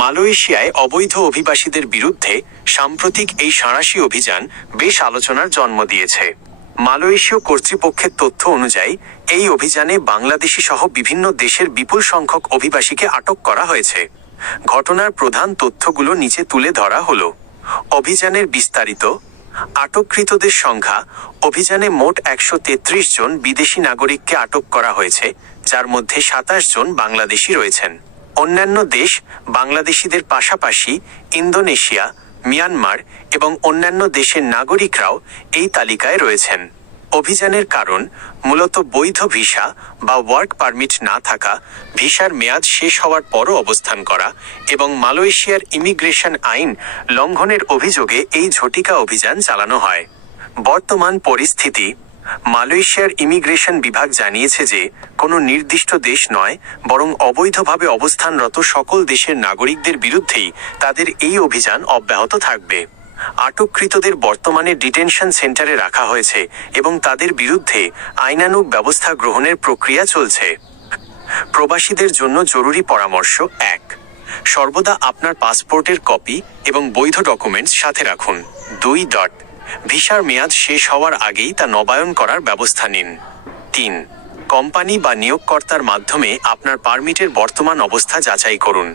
মালয়েশিয়ায় অবৈধ অভিবাসীদের বিরুদ্ধে সাম্প্রতিক এই সাঁড়াশি অভিযান বেশ আলোচনার জন্ম দিয়েছে। মালয়েশীয় কর্তৃপক্ষের তথ্য অনুযায়ী, এই অভিযানে বাংলাদেশি সহ বিভিন্ন দেশের বিপুল সংখ্যক অভিবাসীকে আটক করা হয়েছে। ঘটনার প্রধান তথ্যগুলো নিচে তুলে ধরা হলো। অভিযানের বিস্তারিত, আটককৃতদের সংখ্যা, অভিযানে মোট একশো তেত্রিশ জন বিদেশি নাগরিককে আটক করা হয়েছে, যার মধ্যে সাতাশ জন বাংলাদেশি রয়েছেন। অন্যান্য দেশ বাংলাদেশিদের পাশাপাশি ইন্দোনেশিয়া, মিয়ানমার এবং অন্যান্য দেশের নাগরিকরাও এই তালিকায় রয়েছেন। অভিযানের কারণ মূলত বৈধ ভিসা বা ওয়ার্ক পারমিট না থাকা, ভিসার মেয়াদ শেষ হওয়ার পরও অবস্থান করা এবং মালয়েশিয়ার ইমিগ্রেশন আইন লঙ্ঘনের অভিযোগে এই ঝটিকা অভিযান চালানো হয়। বর্তমান পরিস্থিতি মালয়েশিয়ার ইমিগ্রেশন বিভাগ জানিয়েছে যে, কোনো নির্দিষ্ট দেশ নয়, বরং অবৈধভাবে অবস্থানরত সকল দেশের নাগরিকদের বিরুদ্ধেই তাদের এই অভিযান অব্যাহত থাকবে। আটককৃতদের বর্তমানে ডিটেনশন সেন্টারে রাখা হয়েছে এবং তাদের বিরুদ্ধে আইনানুগ ব্যবস্থা গ্রহণের প্রক্রিয়া চলছে। প্রবাসীদের জন্য জরুরি পরামর্শ এক। সর্বদা আপনার পাসপোর্টের কপি এবং বৈধ ডকুমেন্টস সাথে রাখুন। দুই ডট ভিসার মেয়াদ শেষ হওয়ার আগেই তা নবায়ন করার ব্যবস্থা নিন। তিন, কোম্পানি বা নিয়োগকর্তার মাধ্যমে আপনার পারমিটের বর্তমান অবস্থা যাচাই করুন।